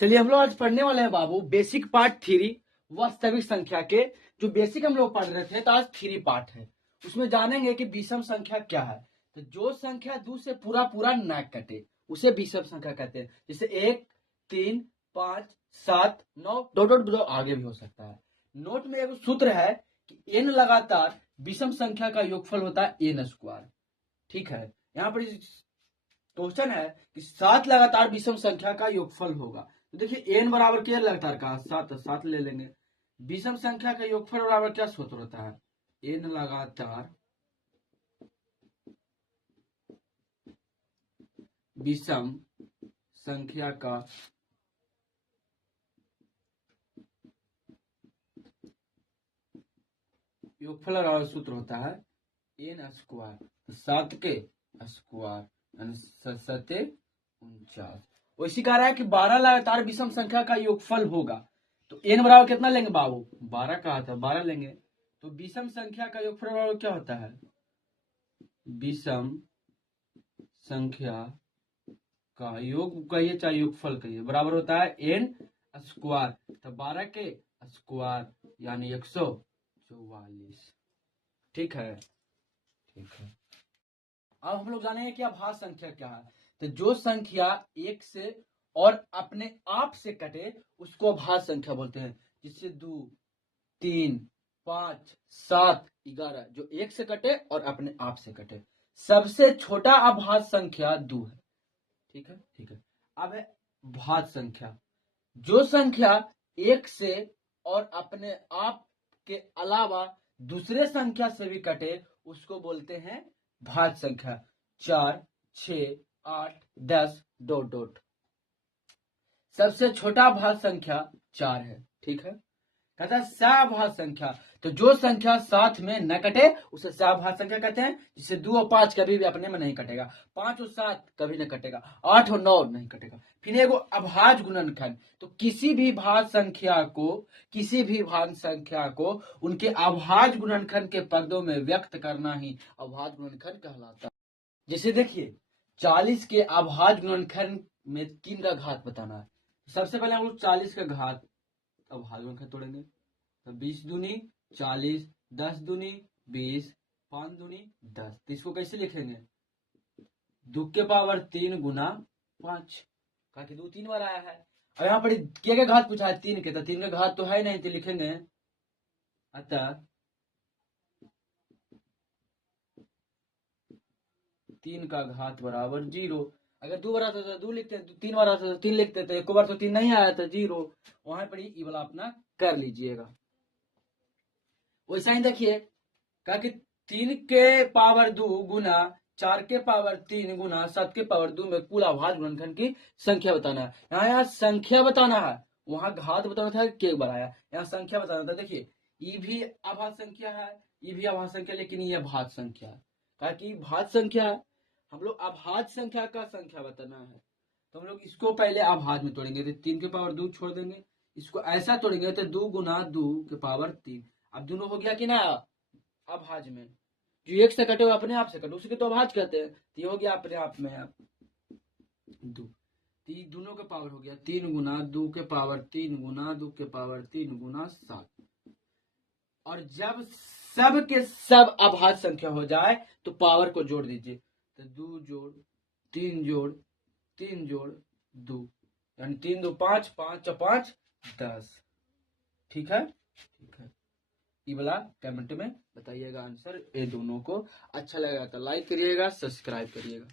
चलिए हम लोग आज पढ़ने वाले हैं बाबू बेसिक पार्ट थ्री वास्तविक संख्या के। जो बेसिक हम लोग पढ़ रहे थे तो आज थ्री पार्ट है। उसमें जानेंगे कि विषम संख्या क्या है। तो जो संख्या दो से पूरा पूरा न कटे उसे विषम संख्या कहते हैं। जैसे 1, 3, 5, 7, 9 डॉट डॉट डॉट आगे भी हो सकता है। नोट में एक सूत्र है कि n लगातार विषम संख्या का योगफल होता है n स्क्वायर। ठीक है, यहाँ पर क्वेश्चन है कि 7 लगातार विषम संख्या का योगफल होगा। तो देखिए n बराबर क्या लगातार का 7, 7 ले लेंगे। विषम संख्या का योगफल बराबर क्या सूत्र होता है? n लगातार विषम संख्या का योगफल बराबर सूत्र होता है n स्क्वायर। 7 के स्क्वायर यानी 49। इसी कह रहा है कि 12 लगातार विषम संख्या का योगफल होगा। तो n बराबर कितना लेंगे बाबू? 12 कहा था, 12 लेंगे। तो विषम संख्या का योगफल बराबर क्या होता है? विषम संख्या का योग कहिए चाहे योगफल कहिए बराबर होता है n स्क्वायर। तो 12 के स्क्वायर यानी 144। ठीक है, ठीक है। अब हम लोग जानेंगे कि अभाज्य संख्या क्या है। तो जो संख्या एक से और अपने आप से कटे उसको अभाज्य संख्या बोलते हैं। जिससे 2, 3, 5, 7, 11 जो एक से कटे और अपने आप से कटे। सबसे छोटा अभाज्य संख्या 2 है। ठीक है, ठीक है। अब है भाज्य संख्या। जो संख्या एक से और अपने आप के अलावा दूसरे संख्या से भी कटे उसको बोलते हैं भाज्य संख्या। 4, 6, 8, 10 डॉट डॉट। सबसे छोटा भाज्य संख्या 4 है। ठीक है, कहता है सभाज्य संख्या। तो जो संख्या साथ में न कटे उसे सभाज्य संख्या कहते हैं। जिससे 2 और 5 कभी भी अपने में नहीं कटेगा। 5 और 7 कभी नहीं कटेगा। 8 और 9 नहीं कटेगा। फिर एगो अभाज्य गुणनखंड। तो किसी भी भाज्य संख्या को उनके अभाज्य गुणनखंड के पदों में व्यक्त करना ही अभाज्य गुणनखंड कहलाता है। जैसे देखिए 40 के अभाज्य गुणनखंड में 3 का घात बताना है। सबसे पहले हम लोग 40 का घात अभाज्य गुणनखंड तोड़ेंगे। तो 20 दूनी 40, 10 दूनी 20, 5 दूनी 10। तो इसको कैसे लिखेंगे? 2 के पावर 3 गुना 5। कहा कि 2 3 बार आया है। और यहाँ पर के घात पूछा है 3 के। तो 3 का घात तो है नहीं, तो लिखेंगे अतः 3 का घात बराबर 0। अगर 2 बार आता तो 2 लिखते, 3 बार आता तो 3 लिखते। तो एक बार तो 3 नहीं आया था 0। वहां पर ये वाला अपना कर लीजिएगा। वैसा ही देखिए कहा कि 3 के पावर 2 गुना 4 के पावर 3 गुना 7 के पावर 2 में कुल अभाज्य गुणनखंड की संख्या बताना है। यहाँ संख्या बताना है, वहां घात बताना था के बार आया। यहाँ संख्या बताना था। देखिए ये भी अभाज्य संख्या है, ये भी अभाज्य संख्या, लेकिन ये भाज्य संख्या है। कहा कि भाज्य संख्या है, हम लोग अभाज्य संख्या का संख्या बताना है। तो हम लोग इसको पहले अभाज्य में तोड़ेंगे। तो 3 के पावर 2 छोड़ देंगे। इसको ऐसा तोड़ेंगे तो 2 गुना 2 के पावर 3। अब दोनों हो गया कि ना अभाज्य में। जो एक से कटे वो अपने आप से कटे उसके तो अभाज्य कहते हैं। तो ये हो गया अपने आप में 2। दोनों का पावर हो गया 3 गुना 2 के पावर 3 गुना 2 के पावर 3 गुना 7। और जब सब के सब अभाज्य संख्या हो जाए तो पावर को जोड़ दीजिए। तो 2 जोड़ 3 जोड़ 3 जोड़ 2 यानी 3 2 5, 5 और 5 10। ठीक है, ठीक है। ये वाला कमेंट में बताइएगा आंसर। ये दोनों को अच्छा लगेगा तो लाइक करिएगा, सब्सक्राइब करिएगा।